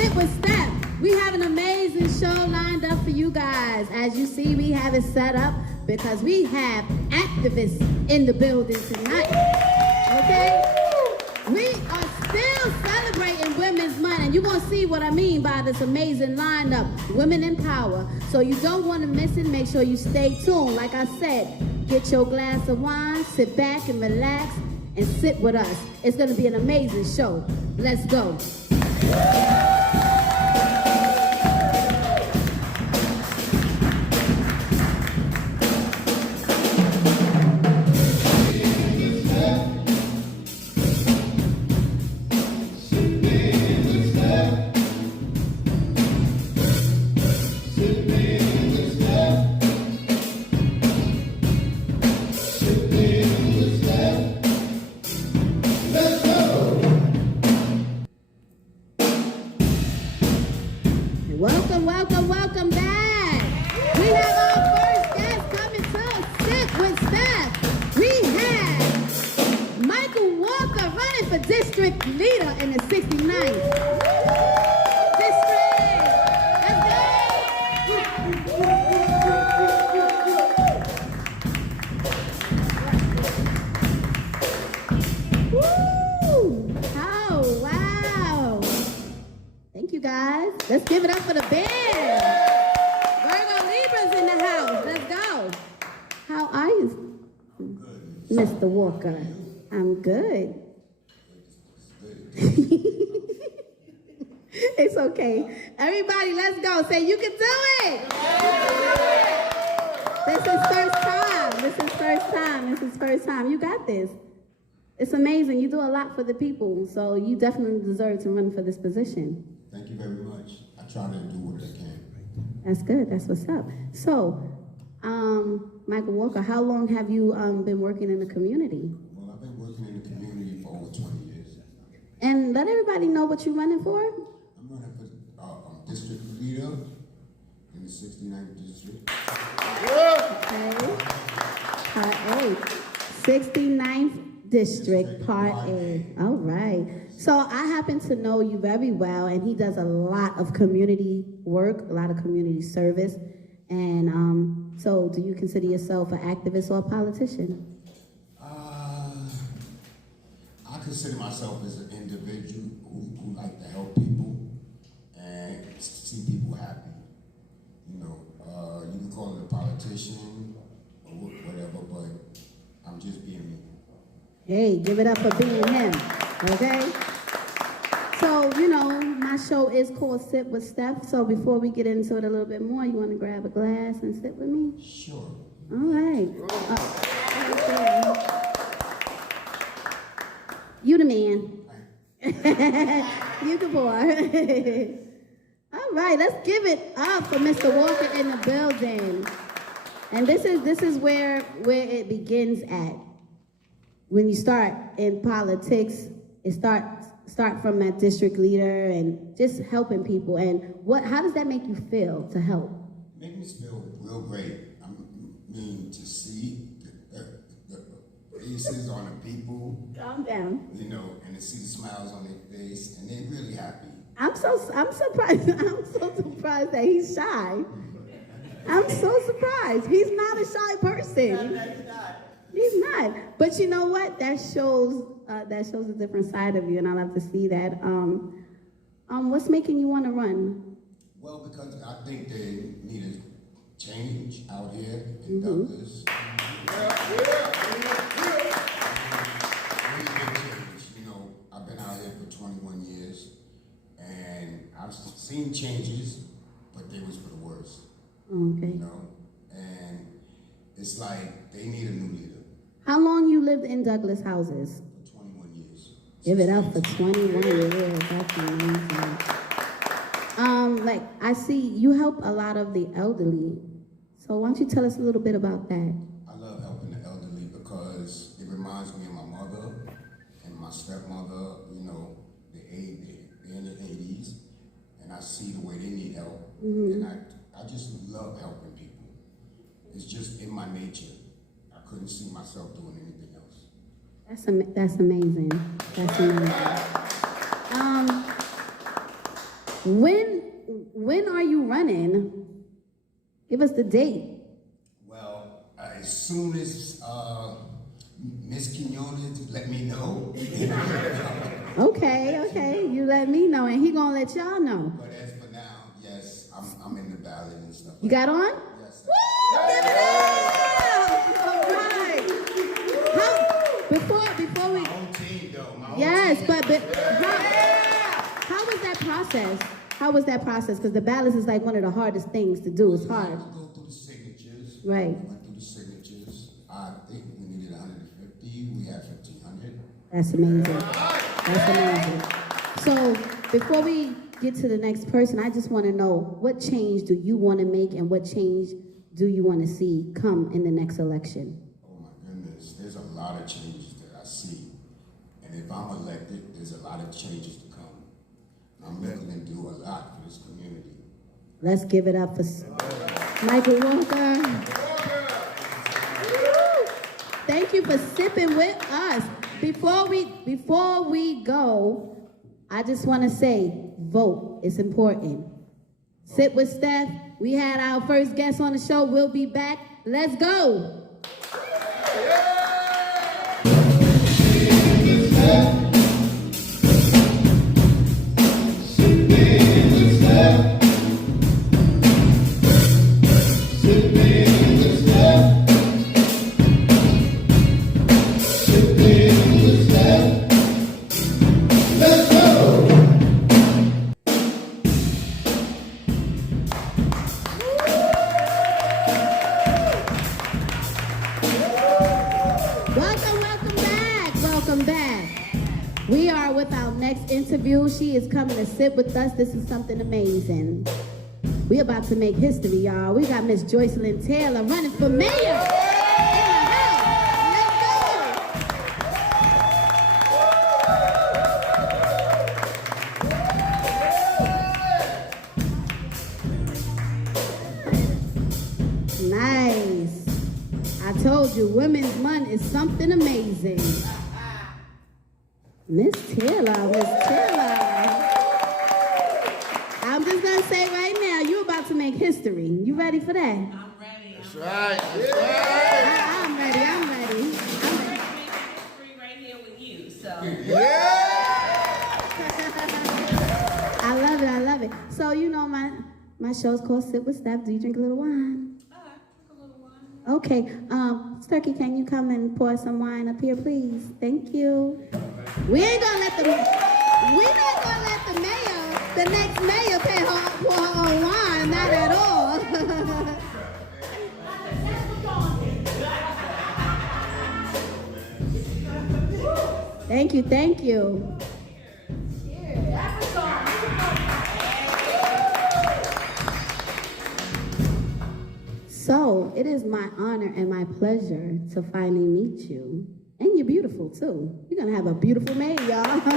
Sit with Steph. We have an amazing show lined up for you guys. As you see, we have it set up because we have activists in the building tonight. Okay? We are still celebrating Women's Month, and you're going to see what I mean by this amazing lineup, Women in Power. So you don't want to miss it. Make sure you stay tuned. Like I said, get your glass of wine, sit back and relax, and sit with us. It's going to be an amazing show. Let's go. Welcome back. We have our first guest coming to Sit with Steph. We have Michael Walker running for district leader in the 69th district. Let's go. Woo! Oh, wow. Thank you, guys. Let's give it up for the band. Virgo Libra's in the house. Let's go. How are you, Mr. Walker? I'm good. It's okay. Everybody, let's go. Say, you can do it. This is first time. This is first time. This is first time. You got this. It's amazing. You do a lot for the people, so you definitely deserve to run for this position. Thank you very much. I try to do what I can. That's good. That's what's up. So, Michael Walker, how long have you been working in the community? Well, I've been working in the community for over 20 years. And let everybody know what you're running for. I'm running for district leader in the 69th district. Okay. Part A. 69th district, Part A. All right. So I happen to know you very well, and he does a lot of community work, a lot of community service. And so do you consider yourself an activist or a politician? I consider myself as an individual who like to help people and see people happy. You know, you can call it a politician or whatever, but I'm just being me. Hey, give it up for being him, okay? So, you know, my show is called Sit with Steph, so before we get into it a little bit more, you want to grab a glass and sit with me? Sure. All right. You the man. You the boy. All right, let's give it up for Mr. Walker in the building. And this is where it begins at. When you start in politics, it start from that district leader and just helping people. And how does that make you feel to help? It makes me feel real great. I mean, to see the faces on the people. Calm down. You know, and to see the smiles on their face, and they're really happy. I'm surprised. I'm so surprised that he's shy. I'm so surprised. He's not a shy person. He's not. But you know what? That shows a different side of you, and I love to see that. What's making you want to run? Well, because I think they need a change out here in Douglas. Really big change. You know, I've been out here for 21 years, and I've seen changes, but they was for the worse. Okay. You know, and it's like they need a new leader. How long you lived in Douglas houses? For 21 years. Give it up for 21 years. That's amazing. Like I see you help a lot of the elderly. So why don't you tell us a little bit about that? I love helping the elderly because it reminds me of my mother and my stepmother. You know, they're in their 80s, and I see the way they need help, and I just love helping people. It's just in my nature. I couldn't see myself doing anything else. That's amazing. That's amazing. When are you running? Give us the date. Well, as soon as Miss Quinones let me know. Okay, you let me know, and he gonna let y'all know. But as for now, yes, I'm in the ballot and stuff. You got on? Yes. Woo! Give it up! All right. Before we. My own team, though. My own Yes, team. but how was that process? How was that process? Because the ballots is like one of the hardest things to do. It's hard. We go through the signatures. Right. We went through the signatures. I think we needed 150. We had 1,500. That's amazing. That's amazing. So before we get to the next person, I just want to know, what change do you want to make and what change do you want to see come in the next election? Oh my goodness, there's a lot of changes that I see. And if I'm elected, there's a lot of changes to come. I'm looking to do a lot for this community. Let's give it up for Michael Walker. Thank you for sipping with us. Before we go, I just want to say, vote. It's important. Sit with Steph. We had our first guest on the show. We'll be back. Let's go. Interview. She is coming to sit with us. This is something amazing. We about to make history, y'all. We got Miss Joycelyn Taylor running for mayor in the house. Let's go. Nice. I told you, Women's Month is something amazing. Miss Taylor. I'm just going to say right now, you're about to make history. You ready for that? I'm ready. That's right. I'm ready. I'm ready to make history right here with you, so. I love it. So, you know, my show's called Sit with Steph. Do you drink a little wine? I drink a little wine. Okay. Sturkey, can you come and pour some wine up here, please? Thank you. We're not gonna let the next mayor pay for her own wine, not at all. Thank you. So, it is my honor and my pleasure to finally meet you. And you're beautiful, too. You're going to have a beautiful maid, y'all. I have to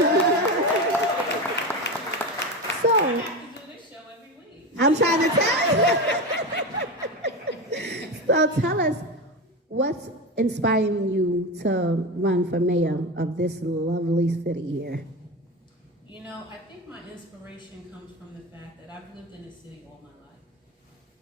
do this show every week. I'm trying to tell you. So tell us, what's inspiring you to run for mayor of this lovely city here? You know, I think my inspiration comes from the fact that I've lived in the city all my life.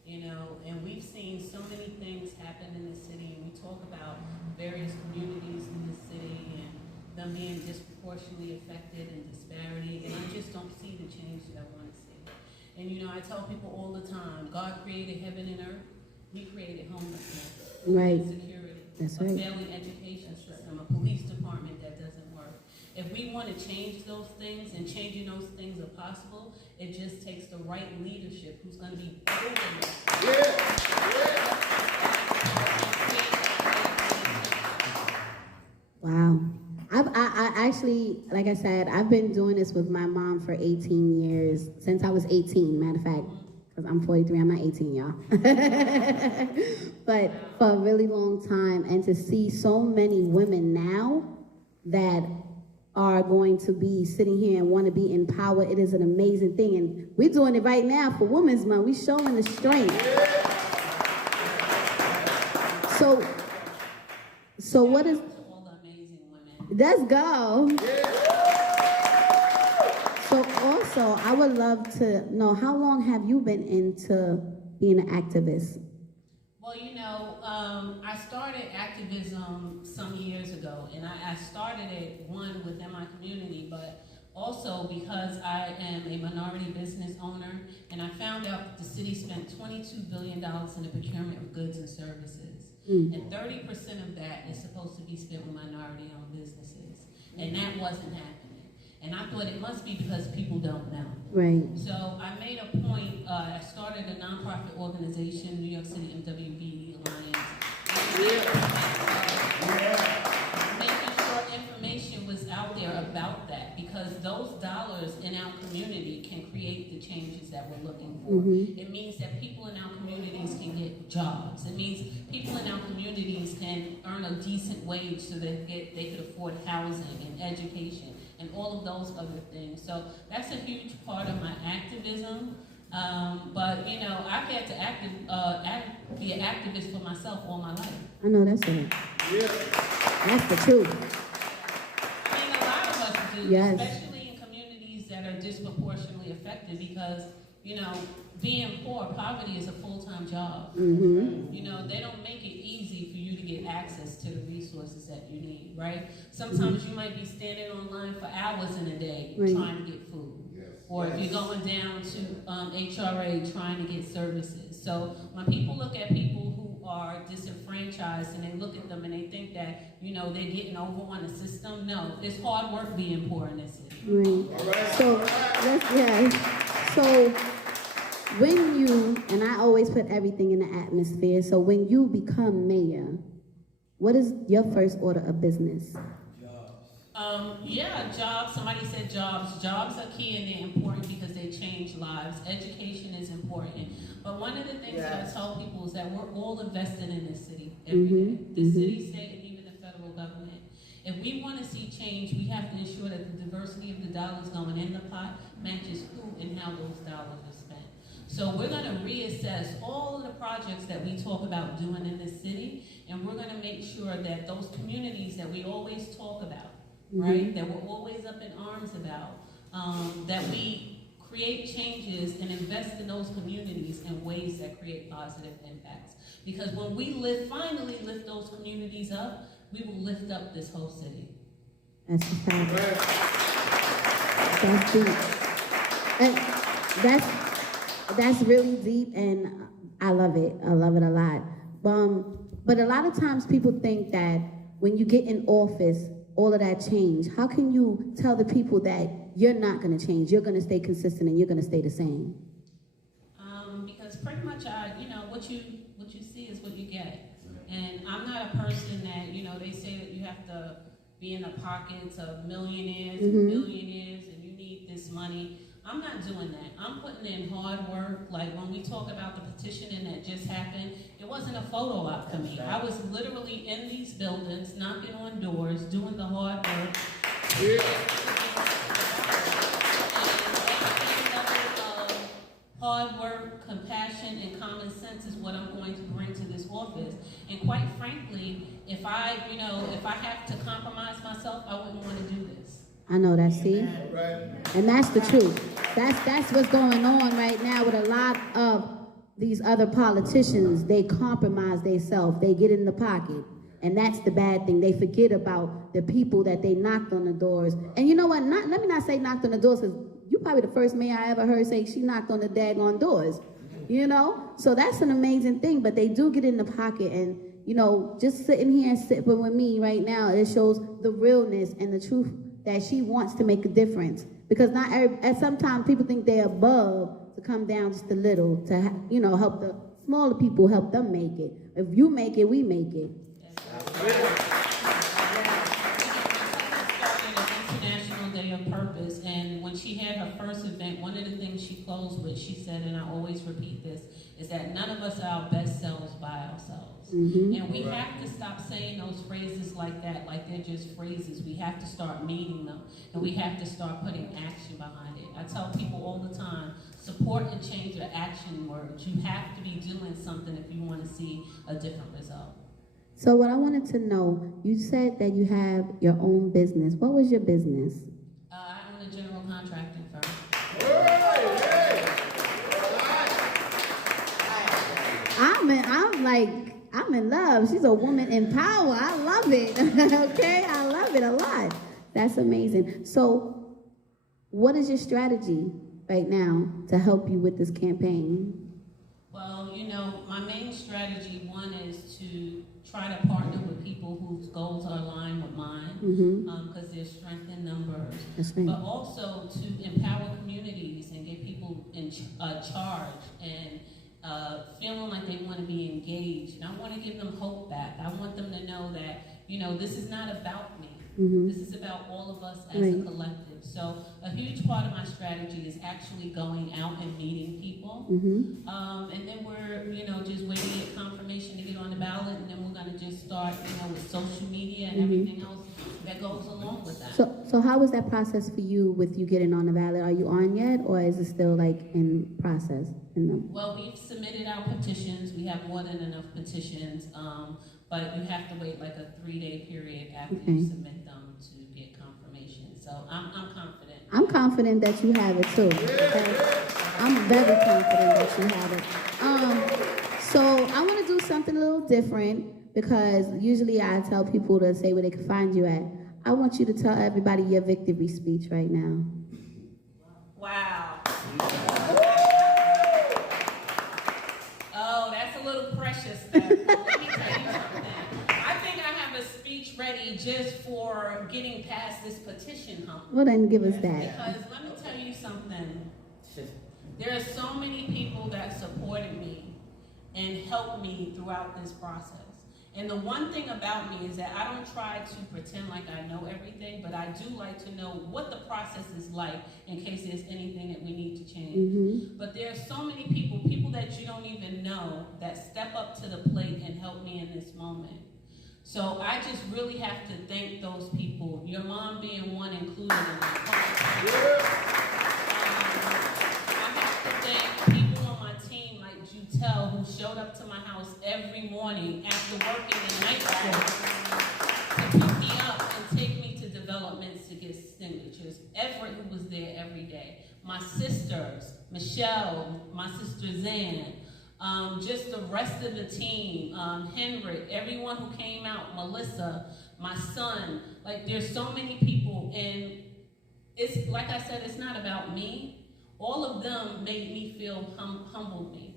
You know, and we've seen so many things happen in the city, and we talk about various communities in the city and them being disproportionately affected and disparity, and I just don't see the change that I want to see. And you know, I tell people all the time, God created heaven and earth. He created homelessness, Right. insecurity, That's a right. failing education system, a police department that doesn't work. If we want to change those things, and changing those things are possible, it just takes the right leadership who's going to be open. Wow. I actually, like I said, I've been doing this with my mom for 18 years, since I was 18, matter of fact, because I'm 43, I'm not 18, y'all. But for a really long time, and to see so many women now that are going to be sitting here and want to be in power, it is an amazing thing. And we're doing it right now for Women's Month. We're showing the strength. So what is... All the amazing women. Let's go. So also, I would love to know, how long have you been into being an activist? Well, I started activism some years ago, and I started it, one, within my community, but also because I am a minority business owner, and I found out that the city spent $22 billion in the procurement of goods and services. And 30% of that is supposed to be spent with minority-owned businesses, and that wasn't happening. And I thought it must be because people don't know. Right. So I made a point, I started a nonprofit organization, New York City MWB Alliance. Making sure information was out there about that, because those dollars in our community can create the changes that we're looking for. It means that people in our communities can get jobs. It means people in our communities can earn a decent wage so that they could afford housing and education and all of those other things. So that's a huge part of my activism. But I've had to be an activist for myself all my life. I know that's right. Yeah. That's the truth. I mean, a lot of us do, yes. Especially in communities that are disproportionately affected, because being poor, poverty is a full-time job. They don't make it easy for you to get access to the resources that you need, right? Sometimes you might be standing online for hours in a day trying to get food. Or if you're going down to HRA trying to get services. So when people look at people who are disenfranchised and they look at them and they think that, they're getting over on the system, no, it's hard work being poor in this city. Right. All right. So when you, and I always put everything in the atmosphere, so when you become mayor, what is your first order of business? Jobs. Somebody said jobs. Jobs are key and they're important because they change lives. Education is important. But one of the things that I tell people is that we're all invested in this city every day. The city, state, and even the federal government. If we want to see change, we have to ensure that the diversity of the dollars going in the pot matches who and how those dollars are spent. So we're going to reassess all of the projects that we talk about doing in this city, and we're going to make sure that those communities that we always talk about, right, that we're always up in arms about, that we create changes and invest in those communities in ways that create positive impacts. Because when we finally lift those communities up, we will lift up this whole city. That's a fact. That's deep. That's really deep, and I love it. I love it a lot. But a lot of times people think that when you get in office, all of that change. How can you tell the people that you're not going to change, you're going to stay consistent, and you're going to stay the same? Because pretty much, what you see is what you get. And I'm not a person that, they say that you have to be in the pockets of millionaires and billionaires and you need this money. I'm not doing that. I'm putting in hard work. Like when we talk about the petitioning that just happened, it wasn't a photo op for me. I was literally in these buildings, knocking on doors, doing the hard work. Hard work, compassion, and common sense is what I'm going to bring to this office. And quite frankly, if I have to compromise myself, I wouldn't want to do this. I know that, see? And that's the truth. That's what's going on right now with a lot of these other politicians. They compromise themselves. They get in the pocket. And that's the bad thing. They forget about the people that they knocked on the doors. And you know what? Let me not say knocked on the doors, because you're probably the first mayor I ever heard say she knocked on the daggone doors. So that's an amazing thing. But they do get in the pocket, and just sitting here and sipping with me right now, it shows the realness and the truth that she wants to make a difference. Because and sometimes people think they're above to come down just a little to help the smaller people, help them make it. If you make it, we make it. International Day of Purpose, and when she had her first event, one of the things she closed with, she said, and I always repeat this, is that none of us are our best selves by ourselves. And we have to stop saying those phrases like that, like they're just phrases. We have to start meaning them, and we have to start putting action behind it. I tell people all the time, support and change your action words. You have to be doing something if you want to see a different result. So what I wanted to know, you said that you have your own business. What was your business? I own a general contracting firm. like, I'm in love. She's a woman in power. I love it. Okay? I love it a lot. That's amazing. So, what is your strategy right now to help you with this campaign? Well, you know, my main strategy, one, is to try to partner with people whose goals are aligned with mine, because there's strength in numbers. That's right. But also to empower communities and get people in charge and feeling like they want to be engaged. And I want to give them hope back. I want them to know that, you know, this is not about me. This is about all of us as a collective. So a huge part of my strategy is actually going out and meeting people. And then we're, you know, just waiting at confirmation to get on the ballot, and then we're going to just start, you know, with social media and everything else that goes along with that. So how was that process for you with you getting on the ballot? Are you on yet, or is it still like in process? Well, we've submitted our petitions. We have more than enough petitions, but you have to wait like a 3-day period after you submit them to get confirmation. So I'm confident. I'm confident that you have it too. Okay? I'm very confident that you have it. So I want to do something a little different, because usually I tell people to say where they can find you at. I want you to tell everybody your victory speech right now. Wow. Oh, that's a little precious, Steph. Let me tell you something. I think I have a speech ready just for getting past this petition hump. Well, then give us that. Because let me tell you something. There are so many people that supported me and helped me throughout this process. And the one thing about me is that I don't try to pretend like I know everything, but I do like to know what the process is like in case there's anything that we need to change. But there are so many people that you don't even know, that step up to the plate and help me in this moment. So I just really have to thank those people, your mom being one included in that. I have to thank people on my team like Jutel, who showed up to my house every morning after working the night shift to pick me up and take me to developments to get signatures. Everett, who was there every day. My sisters, Michelle, my sister Zan, just the rest of the team, Henrik, everyone who came out, Melissa, my son. Like, there's so many people, and it's like I said, it's not about me. All of them made me feel humbled me.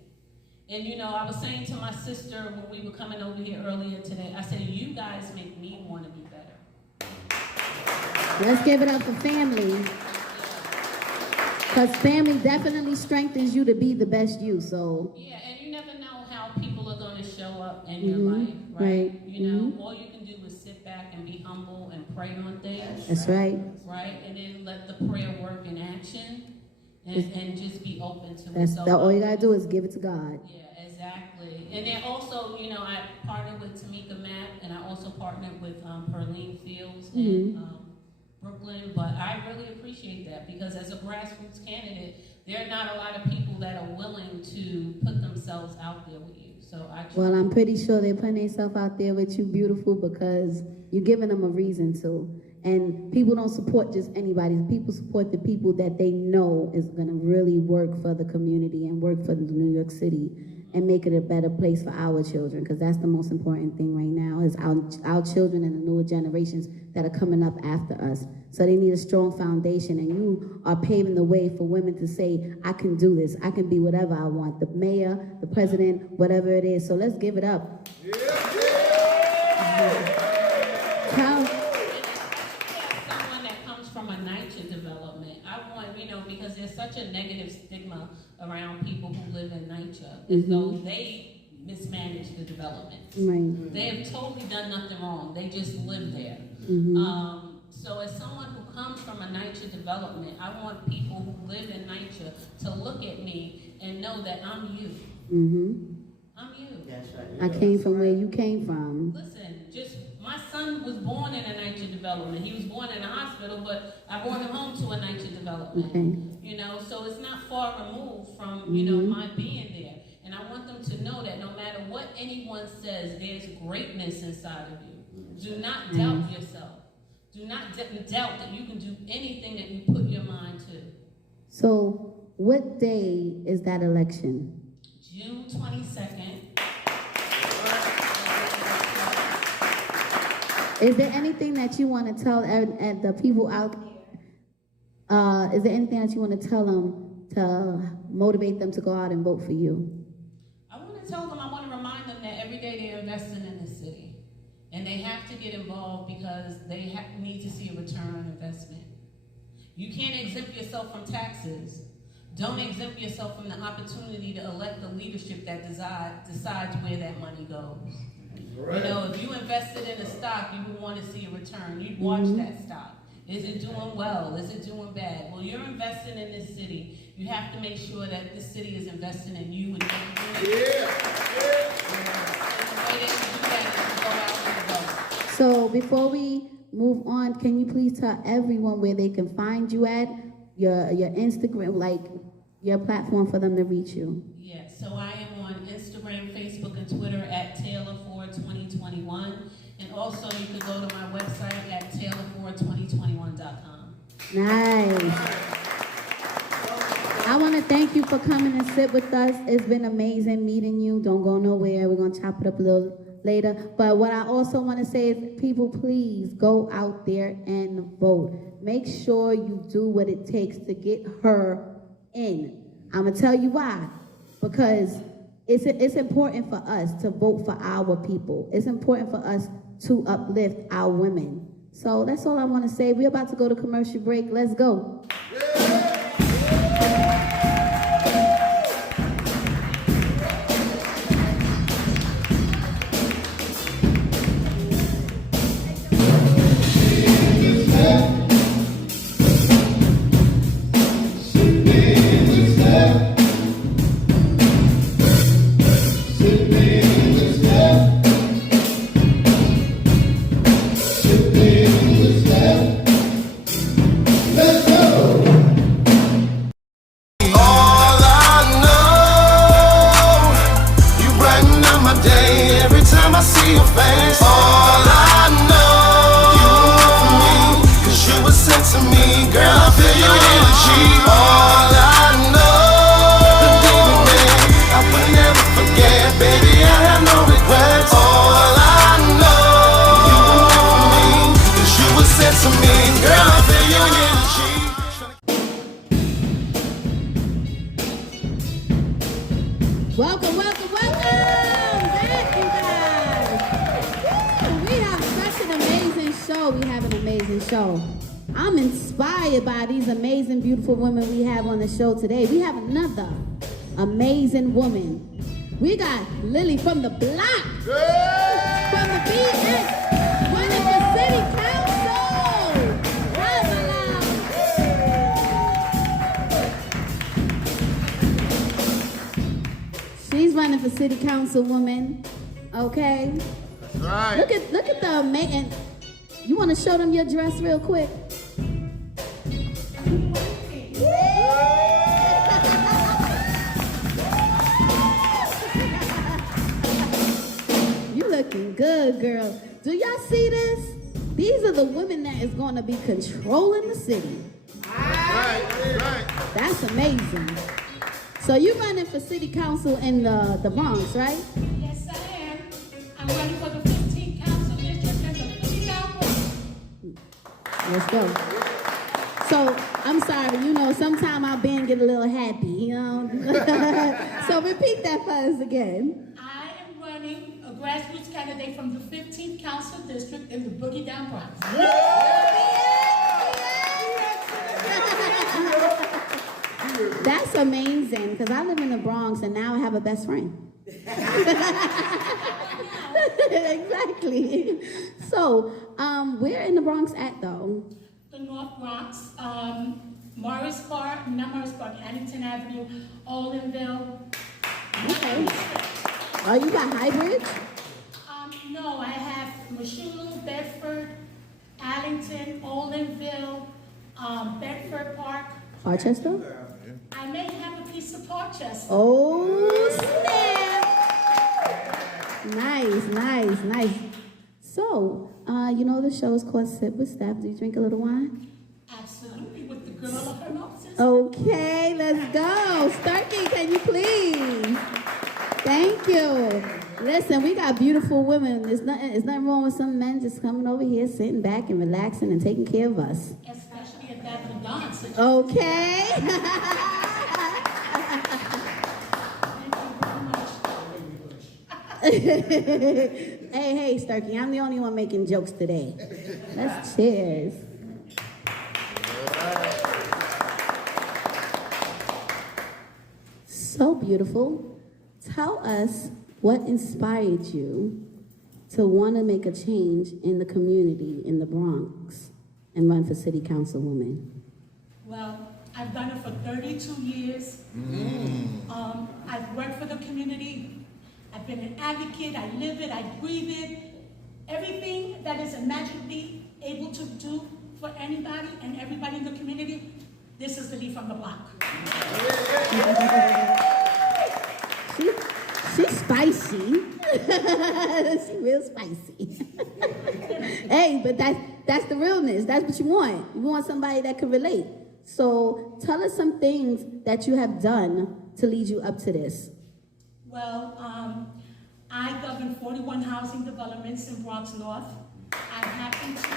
And you know, I was saying to my sister when we were coming over here earlier today, I said, you guys make me want to be better. Let's give it up for family. Because family definitely strengthens you to be the best you, so. Yeah, and you never know how people are going to show up in your life, right? You know, all you can do is sit back and be humble and pray on things. That's right. Right? And then let the prayer work in action. And just be open to it. So, all you gotta do is give it to God. Yeah, exactly. And then also, you know, I partnered with Tamika Mapp, and I also partnered with Perlene Fields in Brooklyn. But I really appreciate that, because as a grassroots candidate, there are not a lot of people that are willing to put themselves out there with you. So well, I'm pretty sure they're putting themselves out there with you, beautiful, because you're giving them a reason to. And people don't support just anybody. People support the people that they know is going to really work for the community and work for New York City and make it a better place for our children, because that's the most important thing right now, is our children and the newer generations that are coming up after us. So they need a strong foundation, and you are paving the way for women to say, I can do this. I can be whatever I want, the mayor, the president, whatever it is. So let's give it up. Because there's such a negative stigma around people who live in NYCHA, as though they mismanage the development. Right. They have totally done nothing wrong. They just live there. So as someone who comes from a NYCHA development, I want people who live in NYCHA to look at me and know that I'm you. I'm you. That's right. I came from where you came from. Listen, just my son was born in a NYCHA development. He was born in a hospital, but I brought him home to a NYCHA development. Okay. You know, so it's not far removed from, you know, my being there. And I want them to know that no matter what anyone says, there's greatness inside of you. Do not doubt yourself. Do not doubt that you can do anything that you put your mind to. So, what day is that election? June 22nd. Is there anything that you want to tell the people out there? Is there anything that you want to tell them to motivate them to go out and vote for you? I want to tell them, I want to remind them that every day they're investing in this city. And they have to get involved because they need to see a return on investment. You can't exempt yourself from taxes. Don't exempt yourself from the opportunity to elect the leadership that decides where that money goes. Right. You know, if you invested in a stock, you would want to see a return. You'd watch that stock. Is it doing well? Is it doing bad? Well, you're investing in this city. You have to make sure that this city is investing in you and your community. And the way they can do that is to go out and vote. So before we move on, can you please tell everyone where they can find you at? Your Instagram, like your platform for them to reach you. Yes, so I am on Instagram, Facebook, and Twitter at Taylor42021. And also you can go to my website at Taylor42021.com. Nice. I want to thank you for coming and sit with us. It's been amazing meeting you. Don't go nowhere. We're going to chop it up a little later. But what I also want to say is, people, please go out there and vote. Make sure you do what it takes to get her in. I'm going to tell you why. Because it's important for us to vote for our people. It's important for us to uplift our women. So that's all I want to say. We're about to go to commercial break. Let's go. Welcome back, you guys. We have such an amazing show. We have an amazing show. I'm inspired by these amazing, beautiful women we have on the show today. We have another amazing woman. We got Lily from the block, from the B.N., running for city council. She's running for city councilwoman. Okay. That's right. Look at the man. You want to show them your dress real quick? You looking good, girl. Do y'all see this? These are the women that is going to be controlling the city. Right. That's amazing. So you're running for city council in the Bronx, right? Yes, I am. I'm running for the 15th council district and the 49th Bronx. Let's go. So I'm sorry, sometimes our band get a little happy, So repeat that for us again. I am running a grassroots candidate from the 15th council district in the Boogie Down Bronx. That's amazing, because I live in the Bronx and now I have a best friend. Exactly. So, where in the Bronx at, though? The North Bronx, Morris Park, Annington Avenue, Olinville. Okay. Oh, you got Highbridge? No, I have Mashulu, Bedford, Allington, Olinville, Bedford Park. Rochester? I may have a piece of Portchester. Oh, snap! Nice. So, the show is called Sip with Steph. Do you drink a little wine? Absolutely, with the girl of her noses. Okay, let's go. Sturkey, can you please? Thank you. Listen, we got beautiful women. There's nothing wrong with some men just coming over here, sitting back and relaxing and taking care of us. Especially at that dance. Okay. Thank you very much. Hey, Sturkey, I'm the only one making jokes today. Let's cheers. So beautiful. Tell us what inspired you to want to make a change in the community in the Bronx and run for city councilwoman. Well, I've done it for 32 years. I've worked for the community. I've been an advocate. I live it. I breathe it. Everything that is imaginably able to do for anybody and everybody in the community, this is the leaf from the block. She's spicy. She's real spicy. Hey, but that's the realness. That's what you want. You want somebody that can relate. So tell us some things that you have done to lead you up to this. Well, I govern 41 housing developments in Bronx North. I happen to be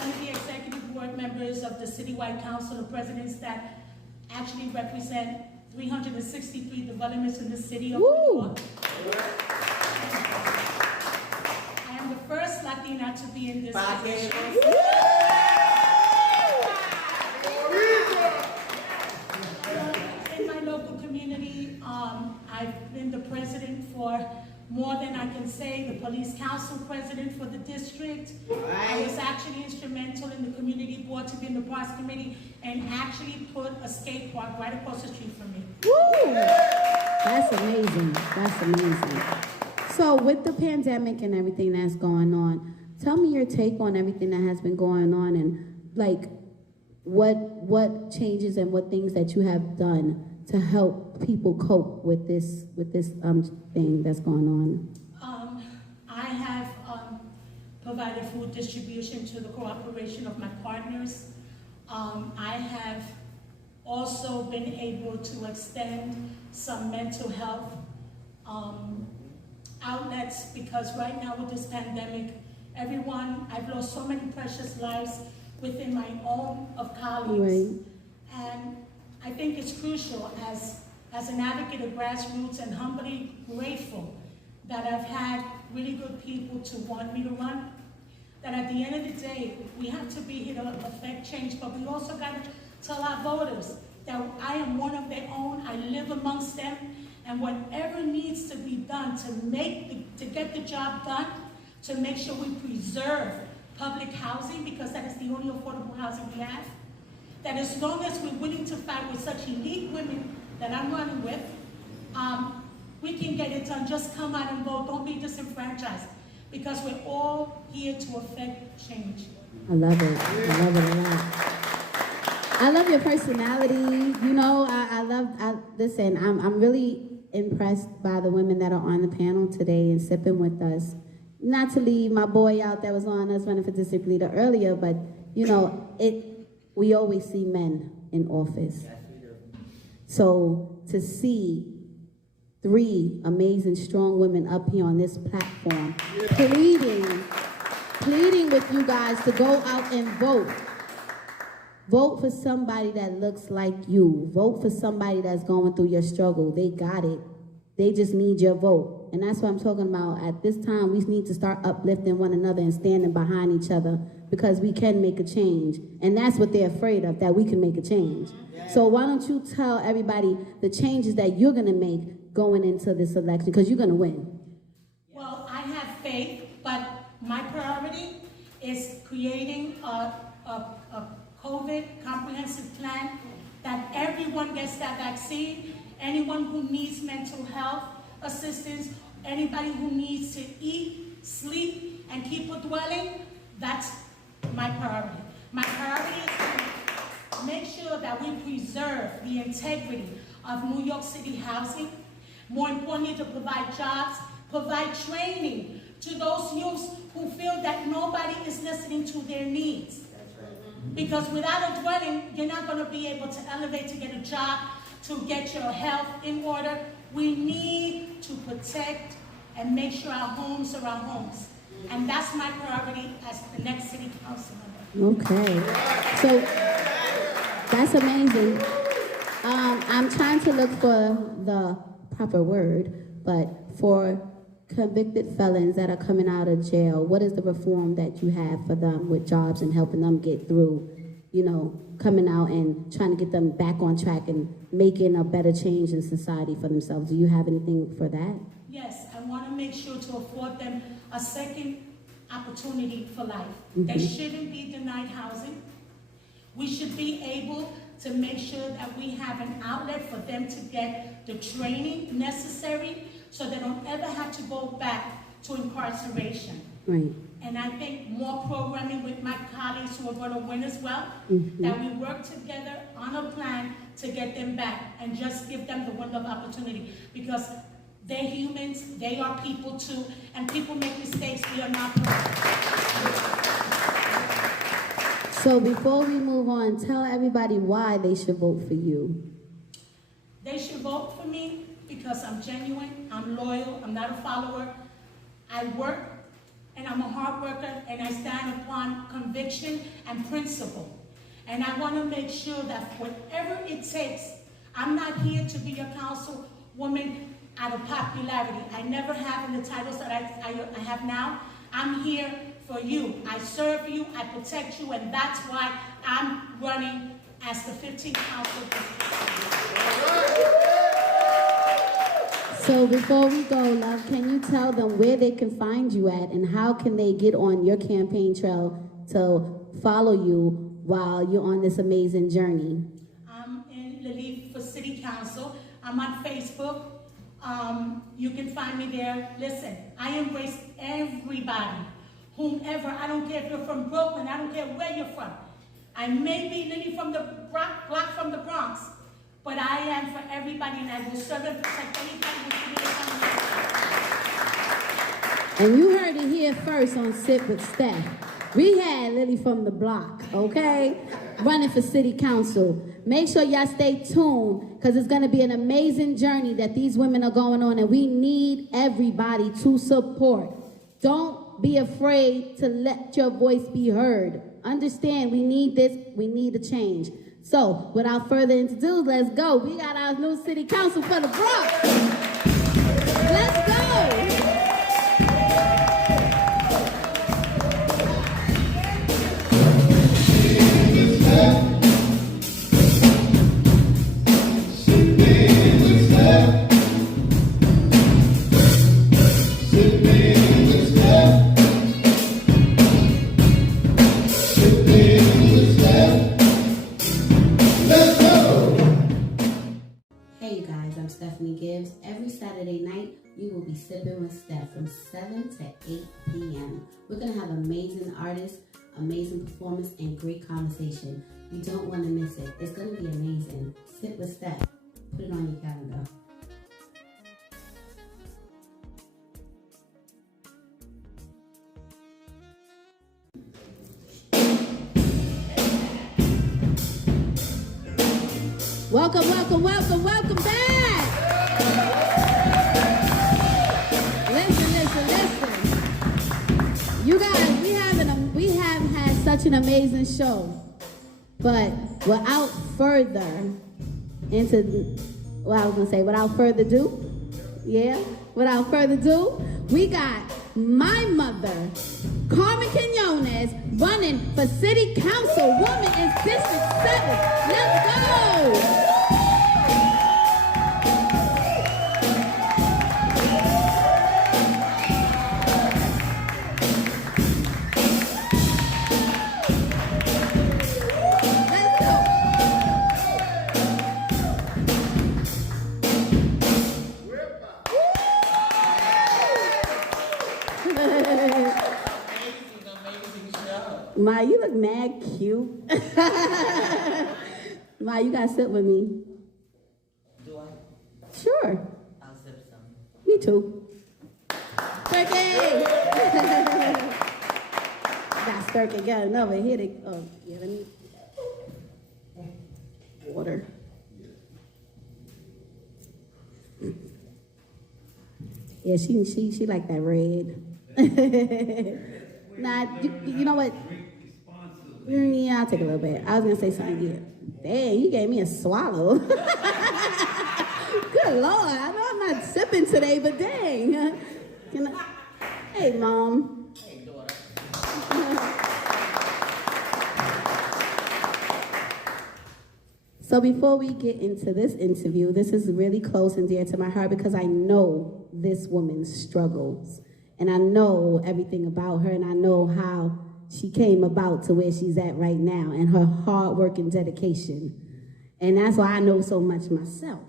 one of the executive board members of the Citywide Council of Presidents that actually represent 363 developments in the city of New York. I am the first Latina to be in this position. In my local community, I've been the president for more than I can say, the police council president for the district. I was actually instrumental in the community board to be in the parks committee and actually put a skate park right across the street from me. Woo! That's amazing. That's amazing. So with the pandemic and everything that's going on, tell me your take on everything that has been going on and like what changes and what things that you have done to help people cope with this thing that's going on. I have provided food distribution to the cooperation of my partners. I have also been able to extend some mental health outlets because right now with this pandemic, I've lost so many precious lives within my own of colleagues. Right. And I think it's crucial as an advocate of grassroots and humbly grateful that I've had really good people to want me to run, that at the end of the day, we have to be here to affect change, but we also got to tell our voters that I am one of their own, I live amongst them, and whatever needs to be done to get the job done, to make sure we preserve public housing, because that is the only affordable housing we have, that as long as we're willing to fight with such elite women that I'm running with, we can get it done. Just come out and vote. Don't be disenfranchised, because we're all here to affect change. I love it. I love it a lot. I love your personality. You know, listen, I'm really impressed by the women that are on the panel today and sipping with us. Not to leave my boy out that was on us running for district leader earlier, but you know, we always see men in office. So to see 3 amazing, strong women up here on this platform, pleading with you guys to go out and vote. Vote for somebody that looks like you. Vote for somebody that's going through your struggle. They got it. They just need your vote. And that's what I'm talking about. At this time, we need to start uplifting one another and standing behind each other, because we can make a change. And that's what they're afraid of, that we can make a change. Yeah. So why don't you tell everybody the changes that you're going to make going into this election, because you're going to win. Well, I have faith, but my priority is creating a COVID comprehensive plan that everyone gets that vaccine. Anyone who needs mental health assistance, anybody who needs to eat, sleep, and keep a dwelling, that's my priority. My priority is to make sure that we preserve the integrity of New York City housing. More importantly, to provide jobs, provide training to those youths who feel that nobody is listening to their needs. Because without a dwelling, you're not going to be able to elevate to get a job, to get your health in order. We need to protect and make sure our homes are our homes. And that's my priority as the next city council member. Okay. So that's amazing. I'm trying to look for the proper word, but for convicted felons that are coming out of jail, what is the reform that you have for them with jobs and helping them get through, coming out and trying to get them back on track and making a better change in society for themselves? Do you have anything for that? Yes, I want to make sure to afford them a second opportunity for life. Mm-hmm. They shouldn't be denied housing. We should be able to make sure that we have an outlet for them to get the training necessary so they don't ever have to go back to incarceration. Right. And I think more programming with my colleagues who are going to win as well, Mm-hmm. that we work together on a plan to get them back and just give them the window of opportunity, because they're humans, they are people too, and people make mistakes, we are not perfect. So before we move on, tell everybody why they should vote for you. They should vote for me because I'm genuine, I'm loyal, I'm not a follower. I work, and I'm a hard worker, and I stand upon conviction and principle. And I want to make sure that whatever it takes, I'm not here to be a councilwoman out of popularity. I never have in the titles that I have now. I'm here for you. I serve you, I protect you, and that's why I'm running as the 15th council. So before we go, love, can you tell them where they can find you at and how can they get on your campaign trail to follow you while you're on this amazing journey? I'm in Lebraaa for City Council. I'm on Facebook. You can find me there. Listen, I embrace everybody, whomever. I don't care if you're from Brooklyn. I don't care where you're from. I may be Lily from the block from the Bronx, but I am for everybody, and I will serve and protect anybody who's committed on me. And you heard it here first on Sit with Steph. We had Lily from the block, okay? Running for city council. Make sure y'all stay tuned, because it's going to be an amazing journey that these women are going on, and we need everybody to support. Don't be afraid to let your voice be heard. Understand, we need this, we need a change. So, without further ado, let's go. We got our new city council for the Bronx. Let's go. Hey you guys, I'm Stephanie Gibbs. Every Saturday night, you will be sipping with Steph from 7 to 8 p.m. We're going to have amazing artists, amazing performance, and great conversation. You don't want to miss it. It's going to be amazing. Sip with Steph. Put it on your calendar. Welcome, welcome, welcome, welcome back. Listen. You guys, we have had such an amazing show. But without further ado, we got my mother, Carmen Quinones, running for City Councilwoman in District 7. Let's go! Ma, you look mad cute. Ma, you gotta sit with me. Do I? Sure. I'll sip some. Me too. Sturkey! Got Sturkey going over here. Let me. Water. Yeah, she like that red. Nah, you know what? Yeah, I'll take a little bit. I was gonna say something. Yeah. Dang, you gave me a swallow. Good Lord, I know I'm not sipping today, but dang. Hey, Mom. Hey, daughter. So before we get into this interview, this is really close and dear to my heart because I know this woman's struggles. And I know everything about her, and I know how she came about to where she's at right now, and her hard work and dedication. And that's why I know so much myself.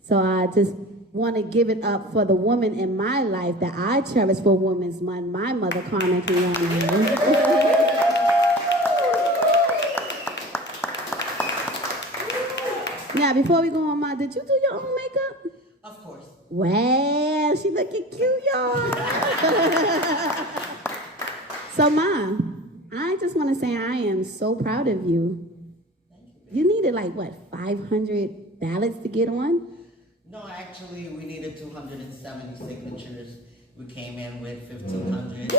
So I just want to give it up for the woman in my life that I cherish for Women's Month, my mother, Carmen Kiana. Now, before we go on, Ma, did you do your own makeup? Of course. Wow, she looking cute, y'all. So, Ma, I just want to say I am so proud of you. You needed like, what, 500 ballots to get on? No, actually, we needed 270 signatures. We came in with 1,500.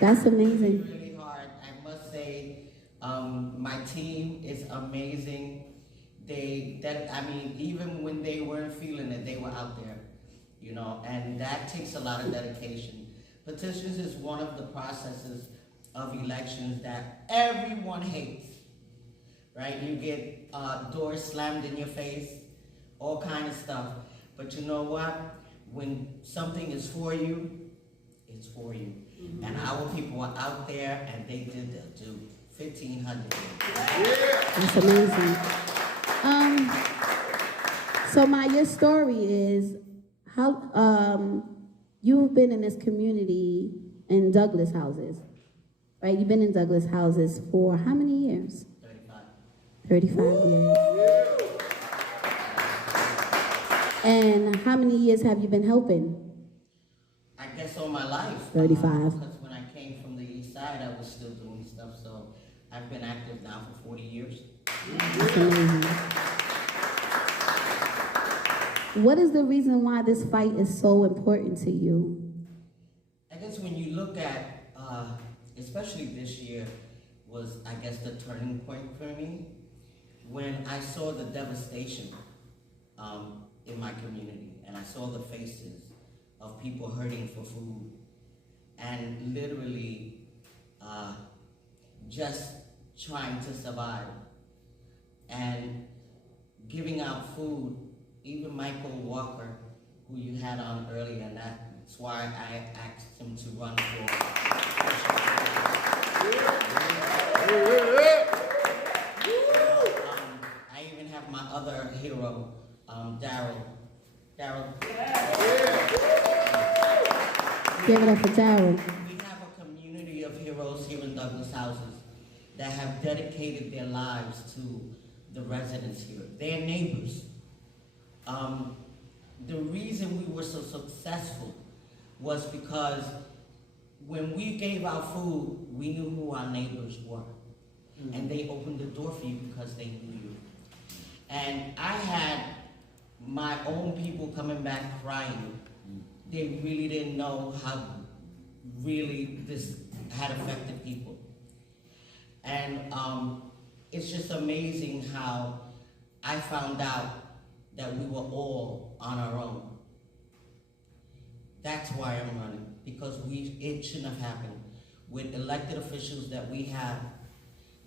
That's amazing. Really hard. I must say, my team is amazing. Even when they weren't feeling it, they were out there, you know, and that takes a lot of dedication. Petitions is one of the processes of elections that everyone hates, right? You get doors slammed in your face, all kind of stuff. But you know what? When something is for you, it's for you. Mm-hmm. And our people are out there, and they did their due. 1,500. That's amazing. So your story is how you've been in this community in Douglas houses, right? You've been in Douglas houses for how many years? 35 years. And how many years have you been helping? I guess all my life. 35. Because when I came from the east side, I was still doing stuff, so I've been active now for 40 years. That's amazing. What is the reason why this fight is so important to you? I guess when you look at, especially this year, was, I guess, the turning point for me. When I saw the devastation in my community, and I saw the faces of people hurting for food, and literally just trying to survive, and giving out food. Even Michael Walker, who you had on earlier, and that's why I asked him to run for. I even have my other hero, Daryl. Give it up for Daryl. We have a community of heroes here in Douglas houses that have dedicated their lives to the residents here, their neighbors. The reason we were so successful was because when we gave out food, we knew who our neighbors were. Mm-hmm. And they opened the door for you because they knew you. And I had my own people coming back crying. They really didn't know how really this had affected people. And it's just amazing how I found out that we were all on our own. That's why I'm running, because it shouldn't have happened. With elected officials that we have,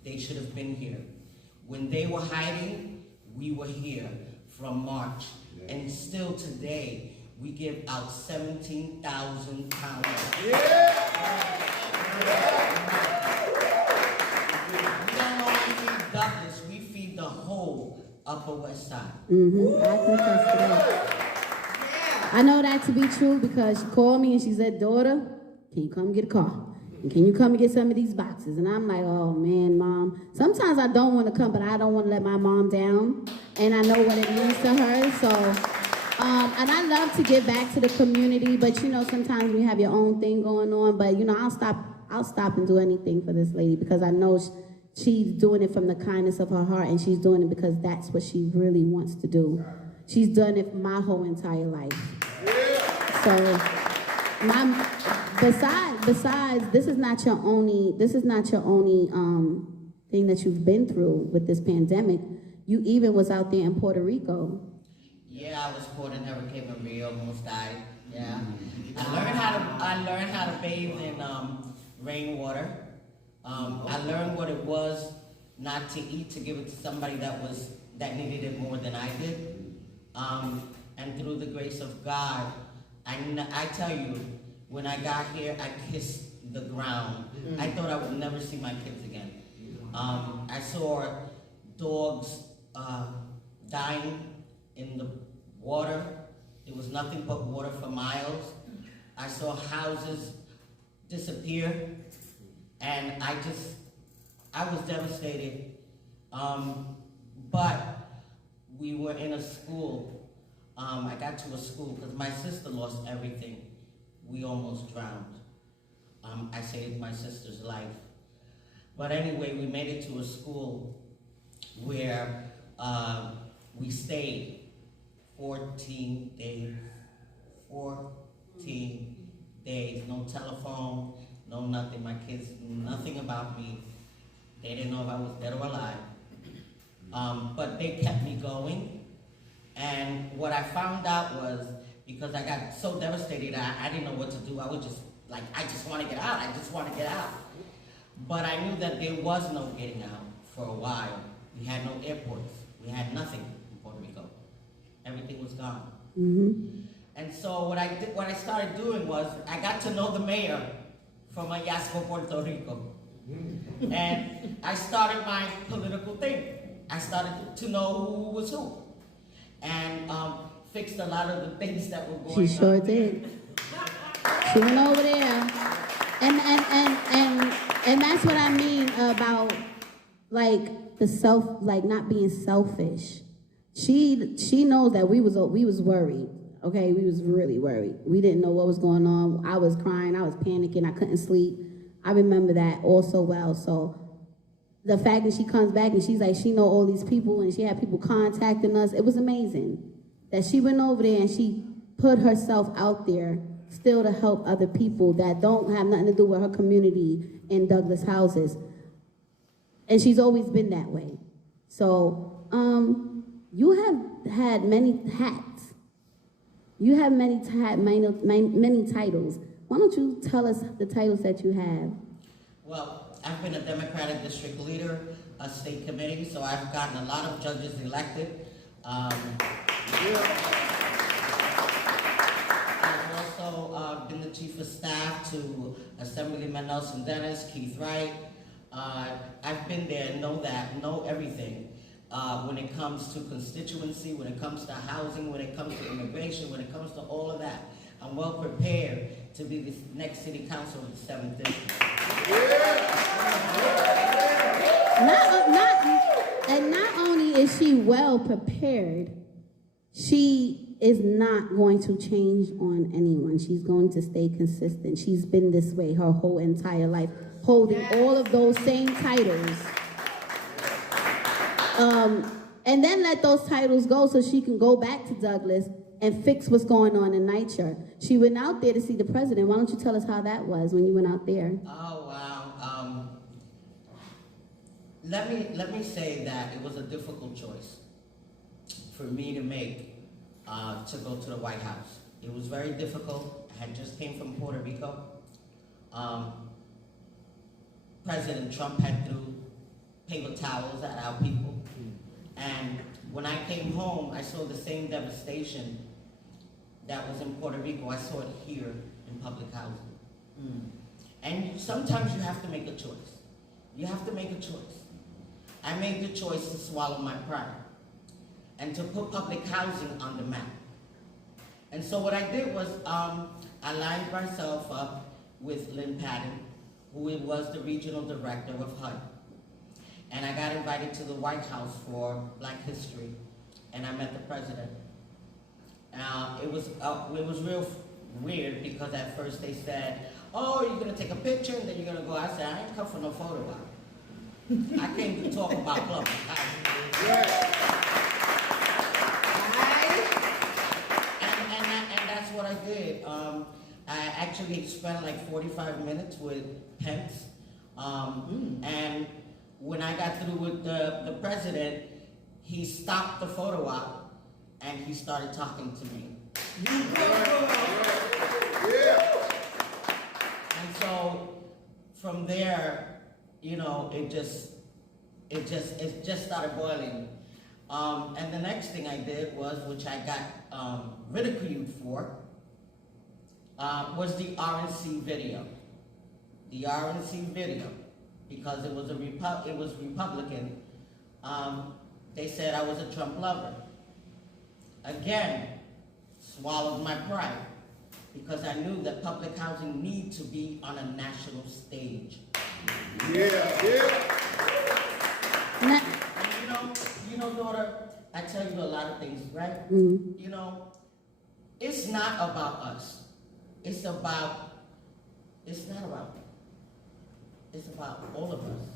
they should have been here. When they were hiding, we were here from March. Yeah. And still today, we give out 17,000 pounds. Yeah. We don't only feed Douglas, we feed the whole Upper West Side. Mm-hmm. I can attest to that. I know that to be true because she called me and she said, "Daughter, can you come get a car? And can you come and get some of these boxes?" And I'm like, "Oh man, Mom." Sometimes I don't want to come, but I don't want to let my mom down. And I know what it means to her. So, and I love to give back to the community, but you know, sometimes you have your own thing going on. But you know, I'll stop and do anything for this lady because I know she's doing it from the kindness of her heart, and she's doing it because that's what she really wants to do. She's done it my whole entire life. So, besides, this is not your only thing that you've been through with this pandemic. You even was out there in Puerto Rico. Yeah, I was caught in Hurricane Maria, almost died. Yeah, I learned how to bathe in rainwater. I learned what it was not to eat, to give it to somebody that needed it more than I did. And through the grace of God, I tell you, when I got here, I kissed the ground. I thought I would never see my kids again. I saw dogs dying in the water. There was nothing but water for miles. I saw houses disappear, and I was devastated. But we were in a school. I got to a school because my sister lost everything. We almost drowned. I saved my sister's life. But anyway, we made it to a school where we stayed 14 days. 14 days. No telephone, no nothing. My kids knew nothing about me. They didn't know if I was dead or alive. But they kept me going. And what I found out was, because I got so devastated, I didn't know what to do. I was just like, I just want to get out. I just want to get out. But I knew that there was no getting out for a while. We had no airports. We had nothing in Puerto Rico. Everything was gone. Mm-hmm. And so what I started doing was, I got to know the mayor from Ayasco, Puerto Rico. And I started my political thing. I started to know who was who. And fixed a lot of the things that were going on. She sure did. She went over there. And that's what I mean about like not being selfish. She knows that we was worried. Okay, we was really worried. We didn't know what was going on. I was crying, I was panicking, I couldn't sleep. I remember that all so well. So the fact that she comes back and she's like, she know all these people and she had people contacting us, it was amazing. That she went over there and she put herself out there still to help other people that don't have nothing to do with her community in Douglas houses. And she's always been that way. So, you have had many hats. You have many titles. Why don't you tell us the titles that you have? Well, I've been a Democratic district leader, a state committee, so I've gotten a lot of judges elected. I've also been the chief of staff to Assemblyman Nelson Dennis, Keith Wright. I've been there, know everything. When it comes to constituency, when it comes to housing, when it comes to immigration, when it comes to all of that. I'm well prepared to be the next city council of the 7th district. Not only is she well prepared, she is not going to change on anyone. She's going to stay consistent. She's been this way her whole entire life, holding all of those same titles. And then let those titles go so she can go back to Douglas and fix what's going on in NYCHA. She went out there to see the president. Why don't you tell us how that was when you went out there? Oh, wow. Let me say that it was a difficult choice for me to make to go to the White House. It was very difficult. I had just came from Puerto Rico. President Trump had threw paper towels at our people. And when I came home, I saw the same devastation that was in Puerto Rico. I saw it here in public housing. And sometimes you have to make a choice. You have to make a choice. I made the choice to swallow my pride and to put public housing on the map. And so what I did was I lined myself up with Lynn Patton, who was the regional director of HUD. And I got invited to the White House for Black History, and I met the president. It was real weird because at first they said, "Oh, you're gonna take a picture and then you're gonna go." I said, "I ain't come for no photo op." I came to talk about public housing. And that's what I did. I actually spent like 45 minutes with Pence. And when I got through with the president, he stopped the photo op and he started talking to me. And so from there, you know, it just started boiling. And the next thing I did was, which I got ridiculed for, was the RNC video. The RNC video, because it was Republican. They said I was a Trump lover. Again, swallowed my pride, because I knew that public housing needs to be on a national stage. Now- And you know, daughter, I tell you a lot of things, right? You know, it's not about us. It's about all of us.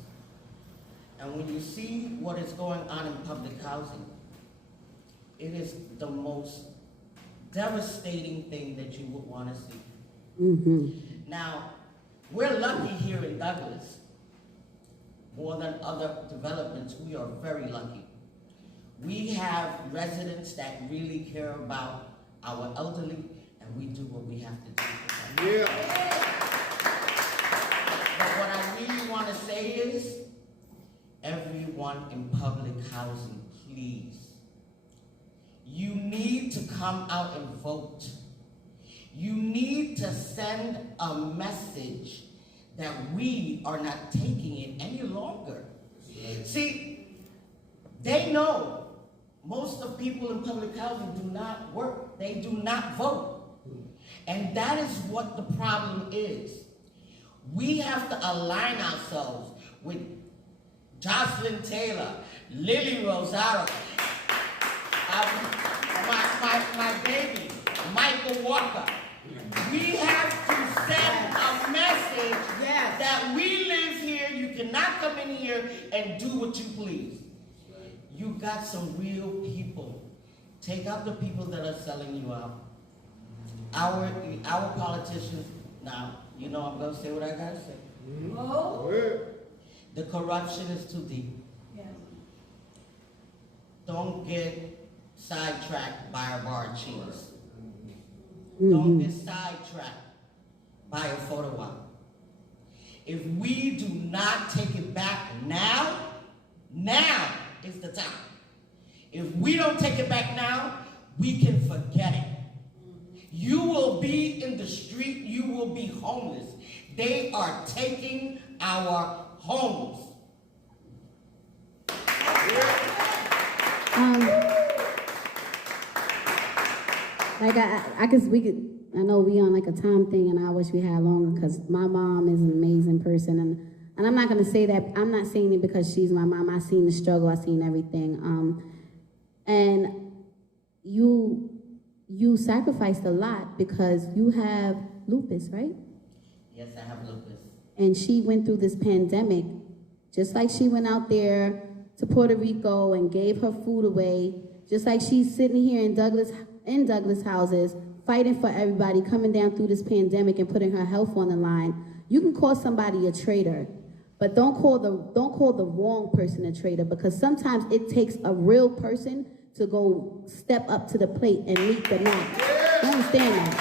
And when you see what is going on in public housing, it is the most devastating thing that you would want to see. Now, we're lucky here in Douglas. More than other developments, we are very lucky. We have residents that really care about our elderly, and we do what we have to do for them. But what I really want to say is, everyone in public housing, please, you need to come out and vote. You need to send a message that we are not taking it any longer. See, they know most of people in public housing do not work. They do not vote. And that is what the problem is. We have to align ourselves with Jocelyn Taylor, Lily Rosario, my baby, Michael Walker. We have to send a message that we live here. You cannot come in here and do what you please. You got some real people. Take out the people that are selling you out. Our politicians, now, you know I'm going to say what I got to say. Oh. The corruption is too deep. Yes. Don't get sidetracked by a bar of cheese. Don't get sidetracked by a photo op. If we do not take it back now is the time. If we don't take it back now, we can forget it. You will be in the street, you will be homeless. They are taking our homes. I know we on like a time thing, and I wish we had longer, because my mom is an amazing person, and I'm not gonna say that, I'm not saying it because she's my mom. I seen the struggle, I seen everything. And you sacrificed a lot because you have lupus, right? Yes, I have lupus. And she went through this pandemic, just like she went out there to Puerto Rico and gave her food away, just like she's sitting here in Douglas houses, fighting for everybody, coming down through this pandemic and putting her health on the line. You can call somebody a traitor, but don't call the wrong person a traitor, because sometimes it takes a real person to go step up to the plate and meet the man. You understand that?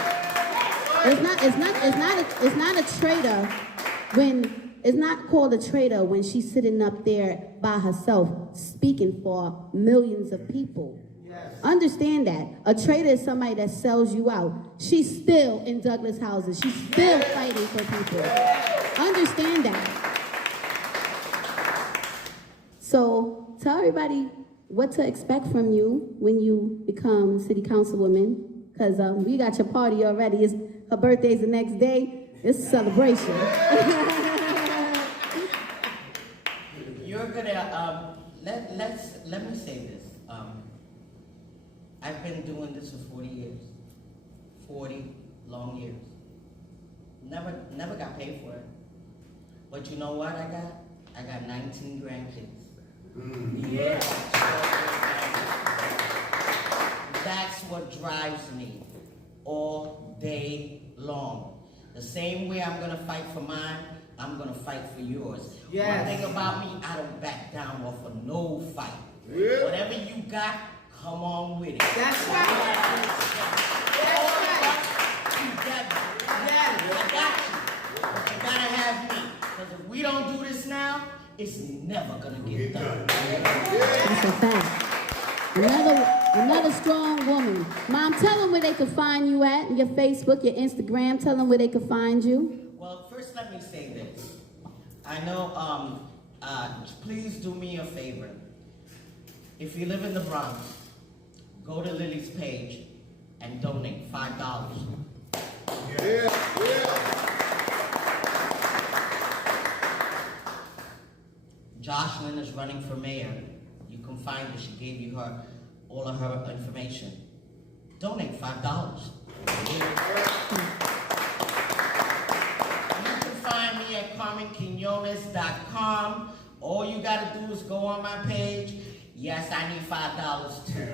It's not a traitor when it's not called a traitor when she's sitting up there by herself speaking for millions of people. Understand that. A traitor is somebody that sells you out. She's still in Douglas houses. She's still fighting for people. Understand that. So tell everybody what to expect from you when you become city councilwoman, because we got your party already. Her birthday's the next day. It's a celebration. You're gonna let me say this. I've been doing this for 40 years. 40 long years. Never got paid for it. But you know what I got? I got 19 grandkids. Yeah. That's what drives me all day long. The same way I'm gonna fight for mine, I'm gonna fight for yours. Yes. One thing about me, I don't back down off of no fight. Yeah. Whatever you got, come on with it. That's right. That's right. Together. Yes. I got you. But you gotta have me. Because if we don't do this now, it's never gonna get done. That's a fact. Another strong woman. Mom, tell them where they can find you at, your Facebook, your Instagram. Tell them where they can find you. Well, first let me say this. I know, please do me a favor. If you live in the Bronx, go to Lily's page and donate $5. Yeah. Jocelyn is running for mayor. You can find her. She gave you all of her information. Donate $5. You can find me at CarmenQuinones.com. All you gotta do is go on my page. Yes, I need $5 too.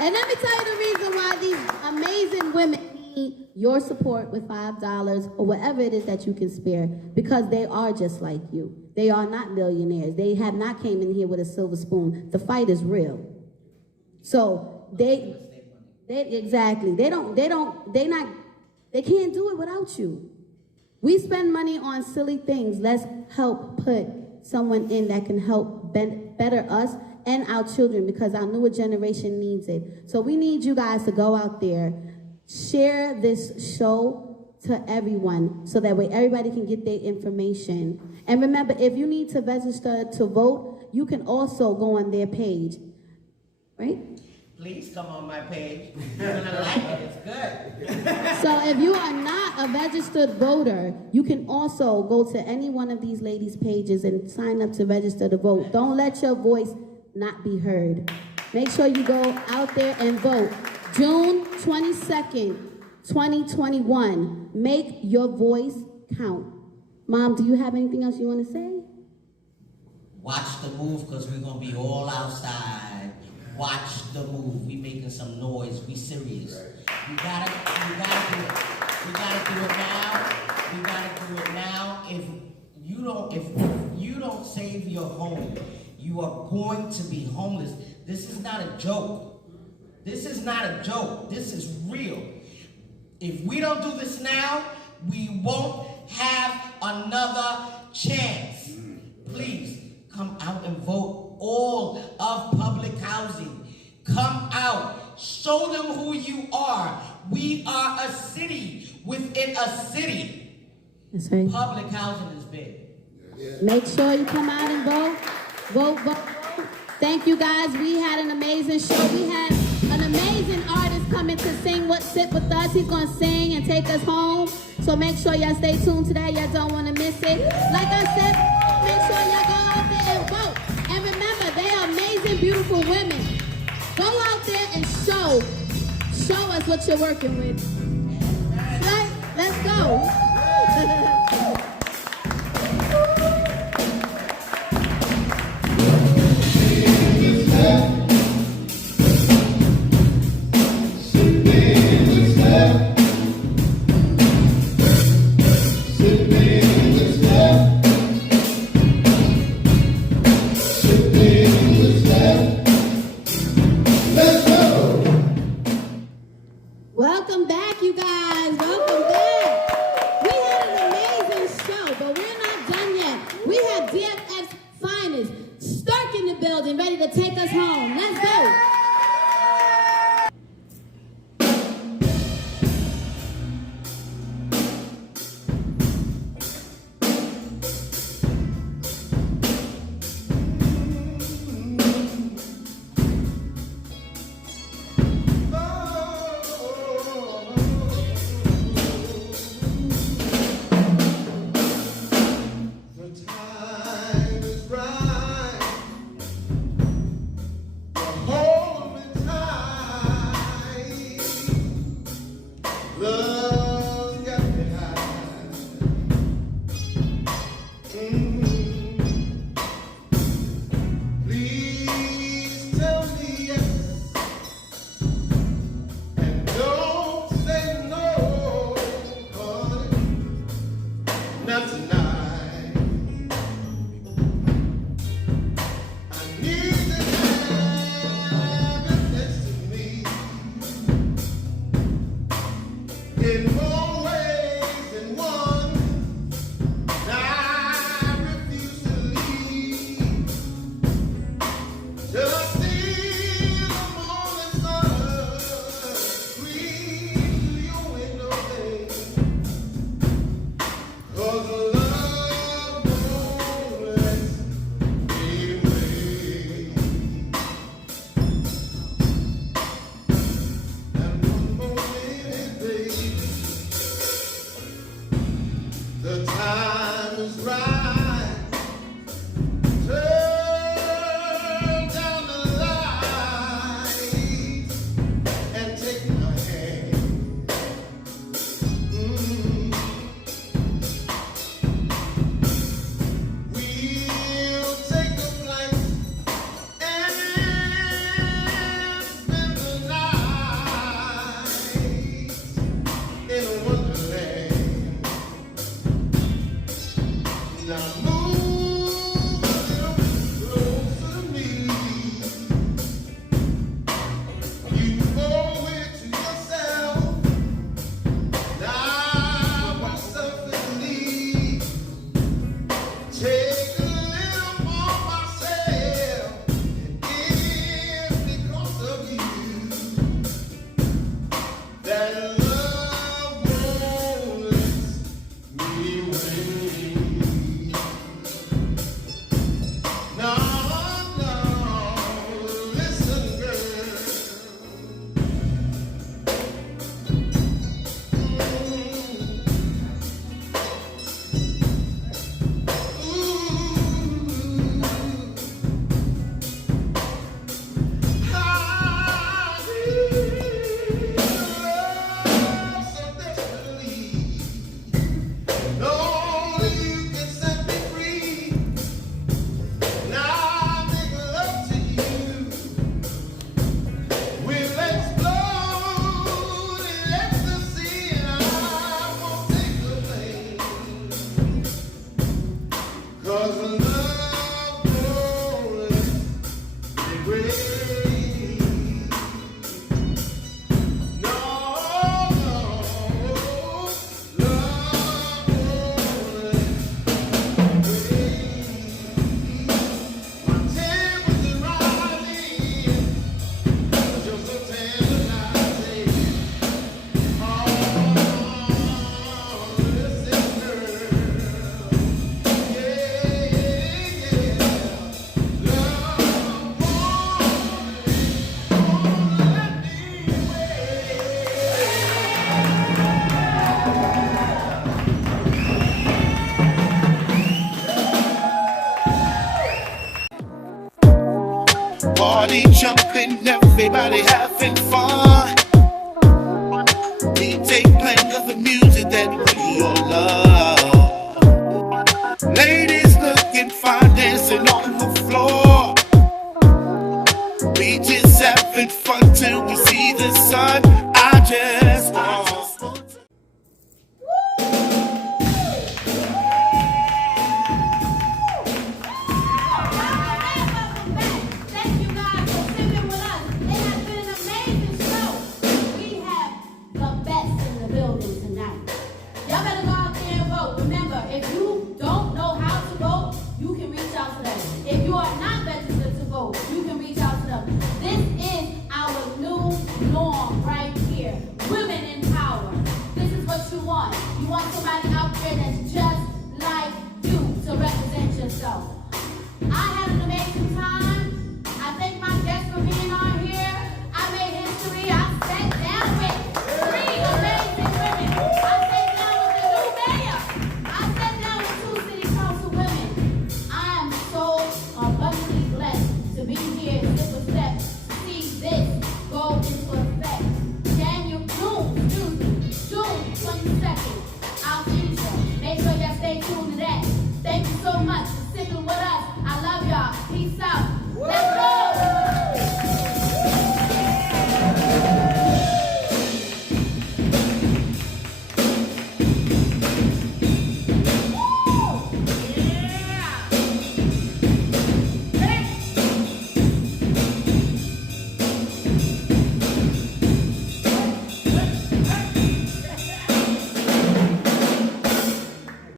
And let me tell you the reason why these amazing women need your support with $5 or whatever it is that you can spare, because they are just like you. They are not millionaires. They have not came in here with a silver spoon. The fight is real. So they exactly. They can't do it without you. We spend money on silly things. Let's help put someone in that can help better us and our children, because our newer generation needs it. So we need you guys to go out there, share this show to everyone, so that way everybody can get their information. And remember, if you need to register to vote, you can also go on their page, right? Please come on my page. You're gonna like it. It's good. So if you are not a registered voter, you can also go to any one of these ladies' pages and sign up to register to vote. Don't let your voice not be heard. Make sure you go out there and vote. June 22nd, 2021. Make your voice count. Mom, do you have anything else you want to say? Watch the move, because we're gonna be all outside. Watch the move. We making some noise. We serious. You gotta do it. We gotta do it now. We gotta do it now. If you don't save your home, you are going to be homeless. This is not a joke. This is not a joke. This is real. If we don't do this now, we won't have another chance. Please come out and vote. All of public housing. Come out. Show them who you are. We are a city within a city. That's right. Public housing is big. Make sure you come out and vote. Vote, vote, vote. Thank you guys. We had an amazing show. We had an amazing artist coming to sit with us. He's going to sing and take us home. So make sure y'all stay tuned to that. Y'all don't want to miss it. Like I said, make sure y'all go out there and vote. And remember, they are amazing, beautiful women. Go out there and show us what you're working with. Right? Let's go. Welcome back, you guys. Welcome back. We had an amazing show, but we're not done yet. We have D.F.'s finest, Sturkey in the building, ready to take us home. Let's go. The time is right. Party jumping, everybody having fun. DJ playing of the music that we all love. Ladies looking fine, dancing on the floor. We just having fun till we see the sun. I just